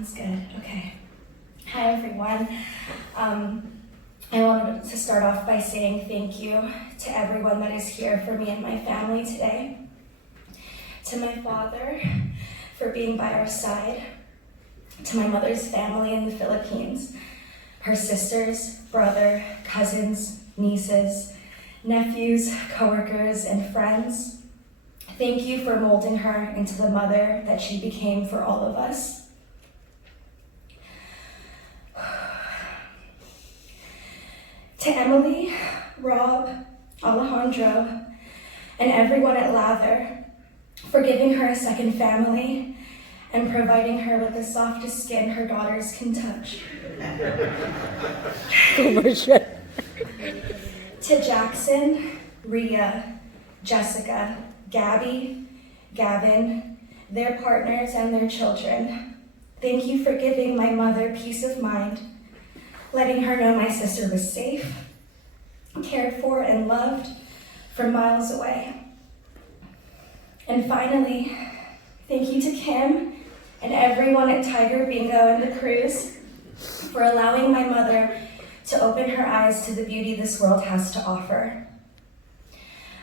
Sounds good. Okay. Hi, everyone. I wanted to start off by saying thank you to everyone that is here for me and my family today. To my father for being by our side. To my mother's family in the Philippines. Her sisters, brother, cousins, nieces, nephews, coworkers, and friends. Thank you for molding her into the mother that she became for all of us. To Emily, Rob, Alejandro, and everyone at Lather for giving her a second family and providing her with the softest skin her daughters can touch. To Jackson, Rhea, Jessica, Gabby, Gavin, their partners and their children, thank you for giving my mother peace of mind, letting her know my sister was safe, cared for, and loved from miles away. And finally, thank you to Kim and everyone at Tiger Bingo and the Cruz for allowing my mother to open her eyes to the beauty this world has to offer.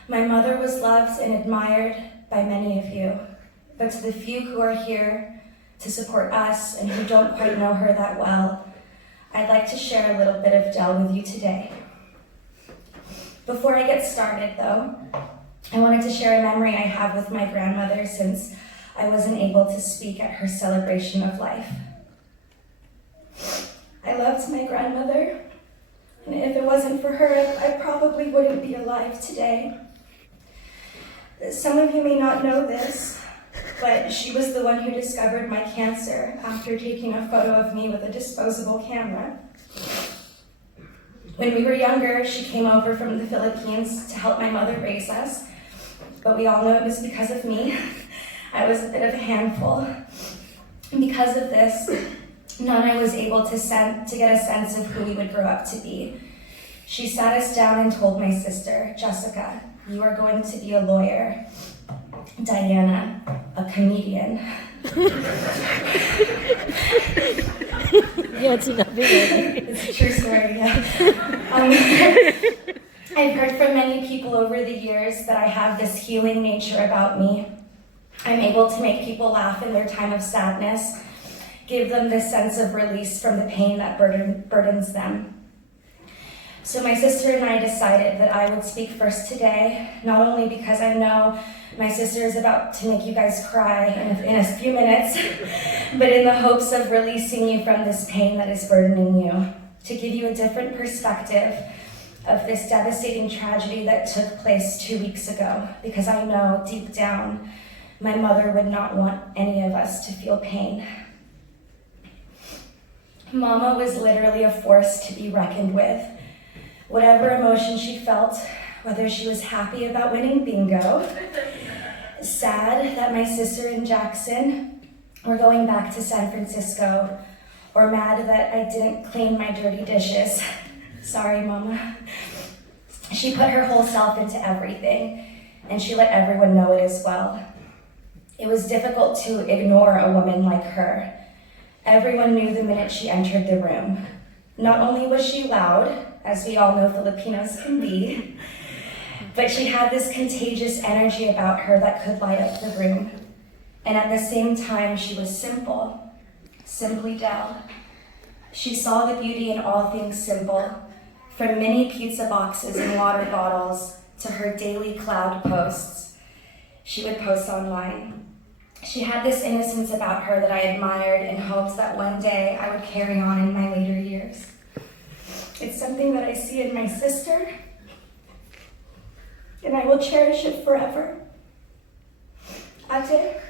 My mother was loved and admired by many of you, but to the few who are here to support us and who don't quite know her that well, I'd like to share a little bit of Del with you today. Before I get started, though, I wanted to share a memory I have with my grandmother since I wasn't able to speak at her celebration of life. I loved my grandmother, and if it wasn't for her, I probably wouldn't be alive today. Some of you may not know this, but she was the one who discovered my cancer after taking a photo of me with a disposable camera. When we were younger, she came over from the Philippines to help my mother raise us, but we all know it was because of me. I was a bit of a handful. And because of this, Nana was able to get a sense of who we would grow up to be. She sat us down and told my sister, Jessica, you are going to be a lawyer. Diana, a comedian. Yeah, it's enough. It's a true story, yeah. I've heard from many people over the years that I have this healing nature about me. I'm able to make people laugh in their time of sadness, give them this sense of release from the pain that burdens them. So my sister and I decided that I would speak first today, not only because I know my sister is about to make you guys cry in a few minutes, but in the hopes of releasing you from this pain that is burdening you, to give you a different perspective of this devastating tragedy that took place 2 weeks ago, because I know deep down my mother would not want any of us to feel pain. Mama was literally a force to be reckoned with. Whatever emotion she felt, whether she was happy about winning bingo, sad that my sister and Jackson were going back to San Francisco, or mad that I didn't clean my dirty dishes. Sorry, Mama. She put her whole self into everything, and she let everyone know it as well. It was difficult to ignore a woman like her. Everyone knew the minute she entered the room. Not only was she loud, as we all know Filipinos can be, but she had this contagious energy about her that could light up the room. And at the same time, she was simple, simply Del. She saw the beauty in all things simple, from mini pizza boxes and water bottles to her daily cloud posts she would post online. She had this innocence about her that I admired and hoped that one day I would carry on in my later years. It's something that I see in my sister, and I will cherish it forever. Ate,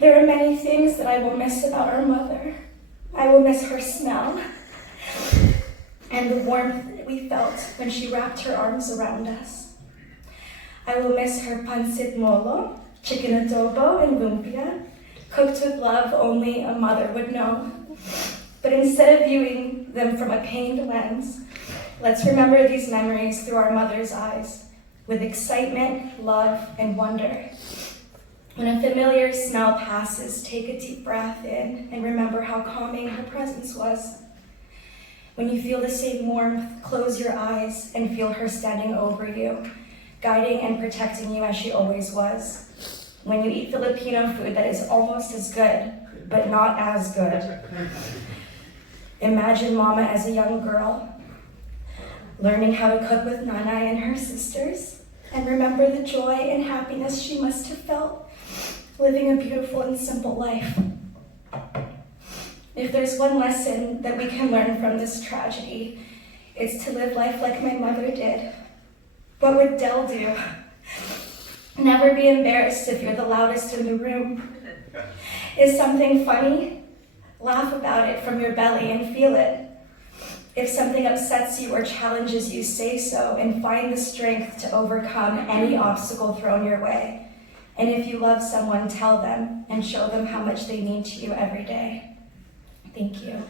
there are many things that I will miss about our mother. I will miss her smell and the warmth that we felt when she wrapped her arms around us. I will miss her pancit molo, chicken adobo, and lumpia, cooked with love only a mother would know. But instead of viewing them from a pained lens, let's remember these memories through our mother's eyes, with excitement, love, and wonder. When a familiar smell passes, take a deep breath in and remember how calming her presence was. When you feel the same warmth, close your eyes and feel her standing over you, guiding and protecting you as she always was. When you eat Filipino food that is almost as good, but not as good, imagine Mama as a young girl, learning how to cook with Nanay and her sisters, and remember the joy and happiness she must have felt living a beautiful and simple life. If there's one lesson that we can learn from this tragedy, it's to live life like my mother did. What would Del do? Never be embarrassed if you're the loudest in the room. Is something funny? Laugh about it from your belly and feel it. If something upsets you or challenges you, say so and find the strength to overcome any obstacle thrown your way. And if you love someone, tell them and show them how much they mean to you every day. Thank you.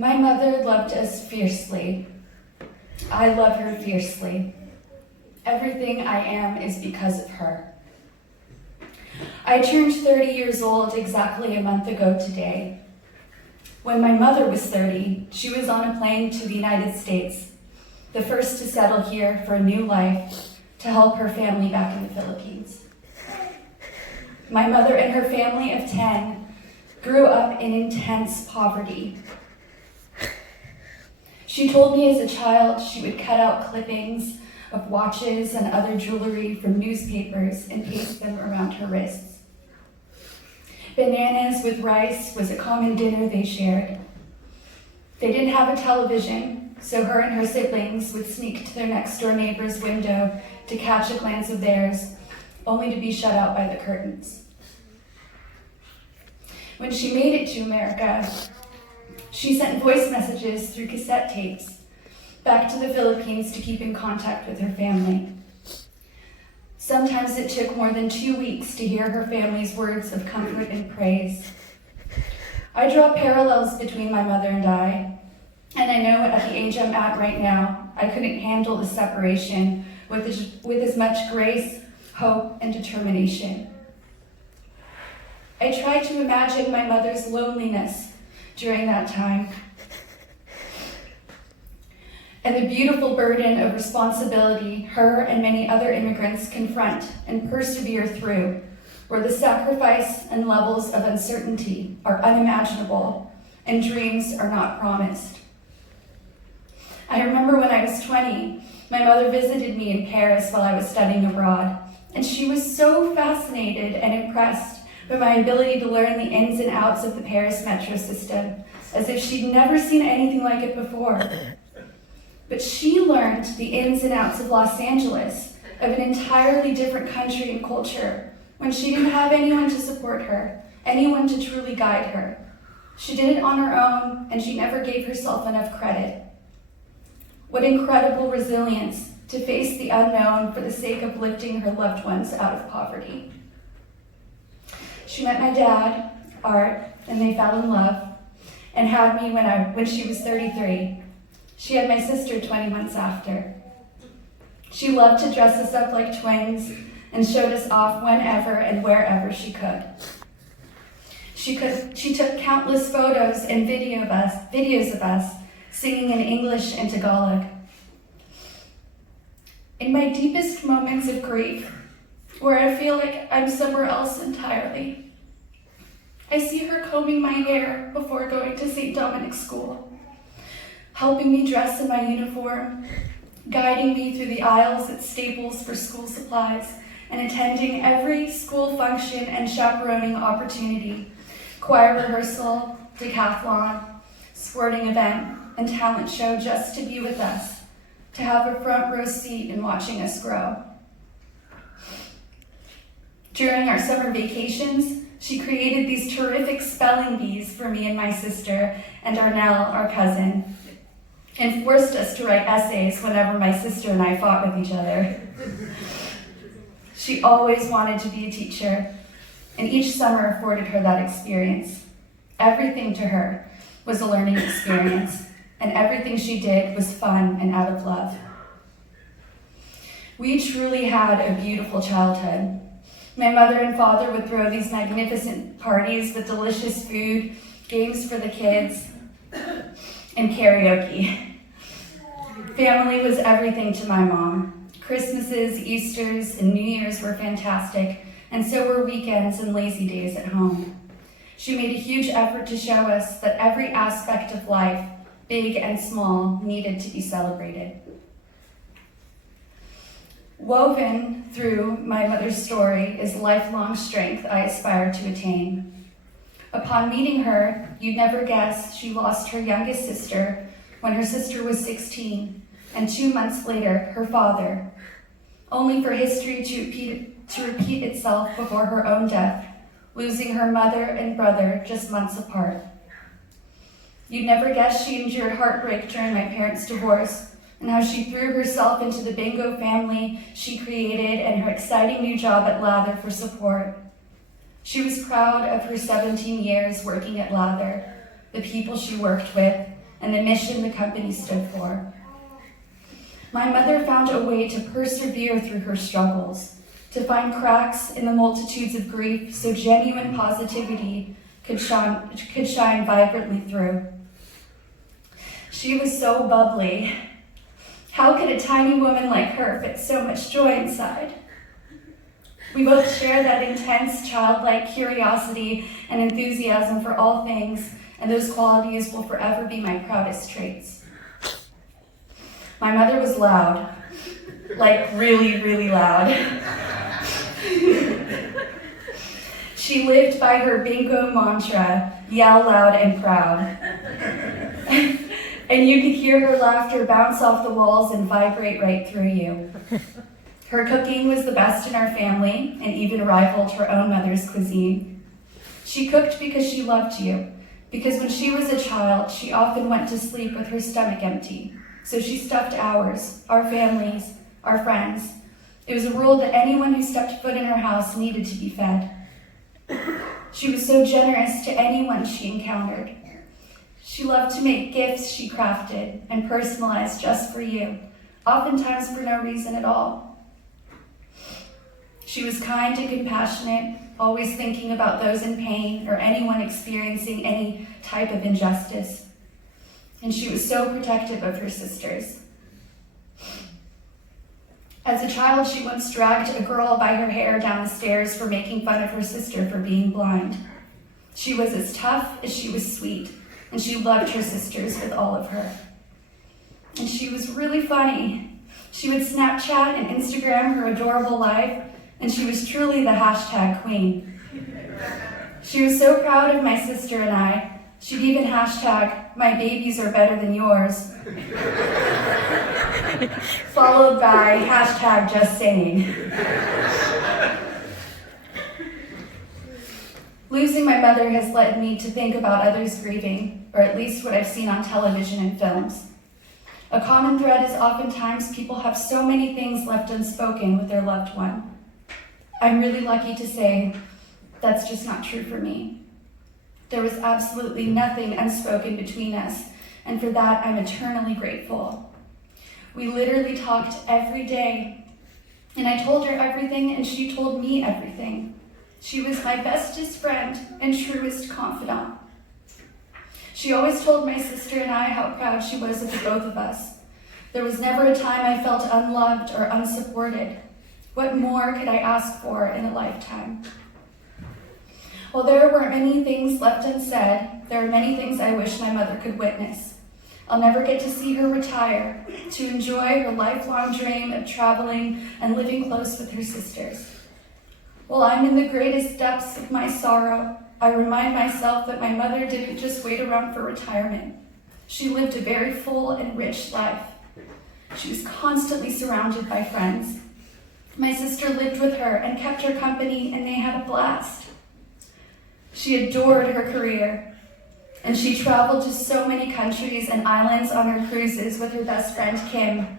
My mother loved us fiercely. I love her fiercely. Everything I am is because of her. I turned 30 years old exactly a month ago today. When my mother was 30, she was on a plane to the United States, the first to settle here for a new life to help her family back in the Philippines. My mother and her family of 10 grew up in intense poverty. She told me as a child she would cut out clippings of watches and other jewelry from newspapers and paste them around her wrists. Bananas with rice was a common dinner they shared. They didn't have a television, so her and her siblings would sneak to their next door neighbor's window to catch a glance of theirs, only to be shut out by the curtains. When she made it to America, she sent voice messages through cassette tapes back to the Philippines to keep in contact with her family. Sometimes it took more than 2 weeks to hear her family's words of comfort and praise. I draw parallels between my mother and I know at the age I'm at right now, I couldn't handle the separation with as much grace, hope, and determination. I try to imagine my mother's loneliness during that time, and the beautiful burden of responsibility her and many other immigrants confront and persevere through, where the sacrifice and levels of uncertainty are unimaginable and dreams are not promised. I remember when I was 20, my mother visited me in Paris while I was studying abroad, and she was so fascinated and impressed by my ability to learn the ins and outs of the Paris metro system, as if she'd never seen anything like it before. But she learned the ins and outs of Los Angeles, of an entirely different country and culture, when she didn't have anyone to support her, anyone to truly guide her. She did it on her own, and she never gave herself enough credit. What incredible resilience to face the unknown for the sake of lifting her loved ones out of poverty. She met my dad, Art, and they fell in love and had me when she was 33. She had my sister 20 months after. She loved to dress us up like twins and showed us off whenever and wherever she could. She took countless photos and videos of us singing in English and Tagalog. In my deepest moments of grief, where I feel like I'm somewhere else entirely, I see her combing my hair before going to St. Dominic's School, helping me dress in my uniform, guiding me through the aisles at Staples for school supplies, and attending every school function and chaperoning opportunity, choir rehearsal, decathlon, sporting event, and talent show, just to be with us, to have a front row seat in watching us grow. During our summer vacations, she created these terrific spelling bees for me and my sister and Arnell, our cousin, and forced us to write essays whenever my sister and I fought with each other. She always wanted to be a teacher, and each summer afforded her that experience. Everything to her was a learning experience, and everything she did was fun and out of love. We truly had a beautiful childhood. My mother and father would throw these magnificent parties with delicious food, games for the kids, and karaoke. Family was everything to my mom. Christmases, Easters, and New Year's were fantastic, and so were weekends and lazy days at home. She made a huge effort to show us that every aspect of life, big and small, needed to be celebrated. Woven through my mother's story is lifelong strength I aspire to attain. Upon meeting her, you'd never guess she lost her youngest sister when her sister was 16, and 2 months later, her father, only for history to repeat itself before her own death, losing her mother and brother just months apart. You'd never guess she endured heartbreak during my parents' divorce, and how she threw herself into the bingo family she created and her exciting new job at Lather for support. She was proud of her 17 years working at Lather, the people she worked with, and the mission the company stood for. My mother found a way to persevere through her struggles, to find cracks in the multitudes of grief so genuine positivity could shine vibrantly through. She was so bubbly. How could a tiny woman like her fit so much joy inside? We both share that intense childlike curiosity and enthusiasm for all things, and those qualities will forever be my proudest traits. My mother was loud, like really, really loud. She lived by her bingo mantra, yell loud and proud. And you could hear her laughter bounce off the walls and vibrate right through you. Her cooking was the best in our family and even rivaled her own mother's cuisine. She cooked because she loved you, because when she was a child, she often went to sleep with her stomach empty. So she stuffed ours, our families, our friends. It was a rule that anyone who stepped foot in her house needed to be fed. She was so generous to anyone she encountered. She loved to make gifts she crafted and personalized just for you, oftentimes for no reason at all. She was kind and compassionate, always thinking about those in pain or anyone experiencing any type of injustice. And she was so protective of her sisters. As a child, she once dragged a girl by her hair down the stairs for making fun of her sister for being blind. She was as tough as she was sweet, and she loved her sisters with all of her. And she was really funny. She would Snapchat and Instagram her adorable life, and she was truly the hashtag queen. She was so proud of my sister and I, she'd even hashtag, "my babies are better than yours," followed by hashtag just saying. Losing my mother has led me to think about others grieving, or at least what I've seen on television and films. A common thread is oftentimes people have so many things left unspoken with their loved one. I'm really lucky to say that's just not true for me. There was absolutely nothing unspoken between us, and for that I'm eternally grateful. We literally talked every day, and I told her everything and she told me everything. She was my bestest friend and truest confidant. She always told my sister and I how proud she was of the both of us. There was never a time I felt unloved or unsupported. What more could I ask for in a lifetime? While there were many things left unsaid, there are many things I wish my mother could witness. I'll never get to see her retire, to enjoy her lifelong dream of traveling and living close with her sisters. While I'm in the greatest depths of my sorrow, I remind myself that my mother didn't just wait around for retirement. She lived a very full and rich life. She was constantly surrounded by friends. My sister lived with her and kept her company, and they had a blast. She adored her career, and she traveled to so many countries and islands on her cruises with her best friend, Kim.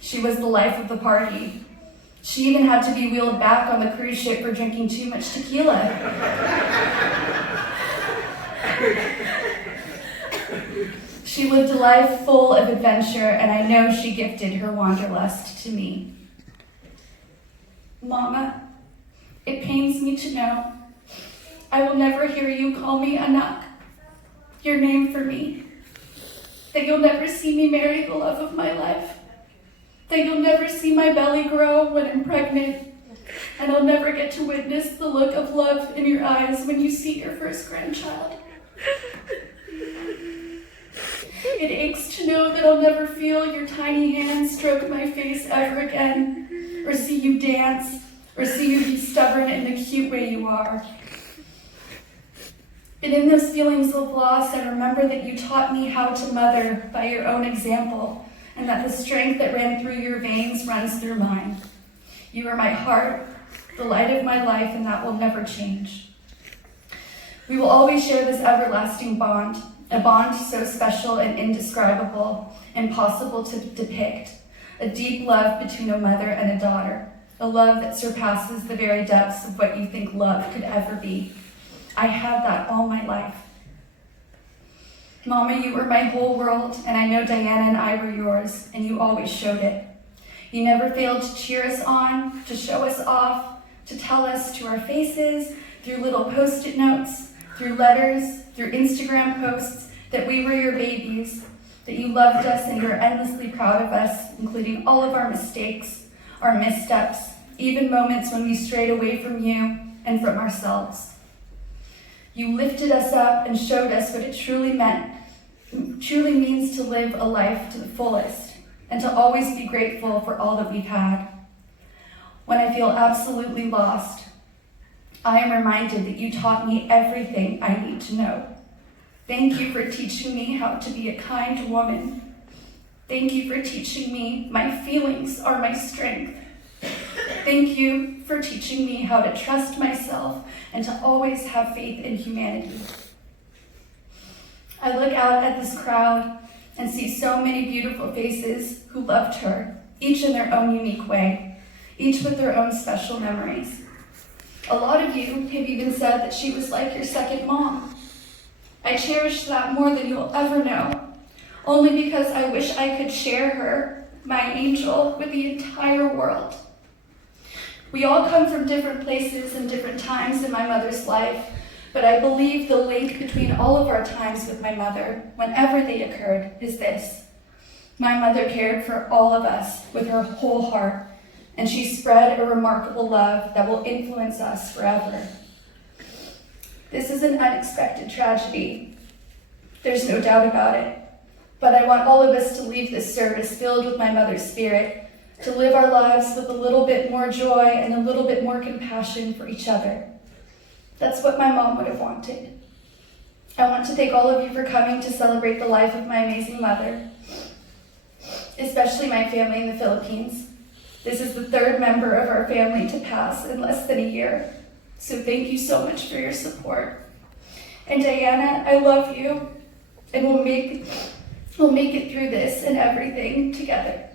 She was the life of the party. She even had to be wheeled back on the cruise ship for drinking too much tequila. She lived a life full of adventure, and I know she gifted her wanderlust to me. Mama, it pains me to know I will never hear you call me Anak, your name for me. That you'll never see me marry the love of my life. That you'll never see my belly grow when I'm pregnant. And I'll never get to witness the look of love in your eyes when you see your first grandchild. It aches to know that I'll never feel your tiny hands stroke my face ever again, or see you dance, or see you be stubborn in the cute way you are. And in those feelings of loss, I remember that you taught me how to mother by your own example, and that the strength that ran through your veins runs through mine. You are my heart, the light of my life, and that will never change. We will always share this everlasting bond, a bond so special and indescribable, impossible to depict, a deep love between a mother and a daughter, a love that surpasses the very depths of what you think love could ever be. I had that all my life. Mama, you were my whole world, and I know Diana and I were yours, and you always showed it. You never failed to cheer us on, to show us off, to tell us to our faces, through little Post-it notes, through letters, through Instagram posts, that we were your babies, that you loved us and you were endlessly proud of us, including all of our mistakes, our missteps, even moments when we strayed away from you and from ourselves. You lifted us up and showed us what it truly means to live a life to the fullest and to always be grateful for all that we've had. When I feel absolutely lost, I am reminded that you taught me everything I need to know. Thank you for teaching me how to be a kind woman. Thank you for teaching me my feelings are my strength. Thank you for teaching me how to trust myself and to always have faith in humanity. I look out at this crowd and see so many beautiful faces who loved her, each in their own unique way, each with their own special memories. A lot of you have even said that she was like your second mom. I cherish that more than you'll ever know, only because I wish I could share her, my angel, with the entire world. We all come from different places and different times in my mother's life, but I believe the link between all of our times with my mother, whenever they occurred, is this. My mother cared for all of us with her whole heart, and she spread a remarkable love that will influence us forever. This is an unexpected tragedy. There's no doubt about it. But I want all of us to leave this service filled with my mother's spirit, to live our lives with a little bit more joy and a little bit more compassion for each other. That's what my mom would have wanted. I want to thank all of you for coming to celebrate the life of my amazing mother, especially my family in the Philippines. This is the third member of our family to pass in less than a year. So thank you so much for your support. And Diana, I love you, and we'll make it through this and everything together.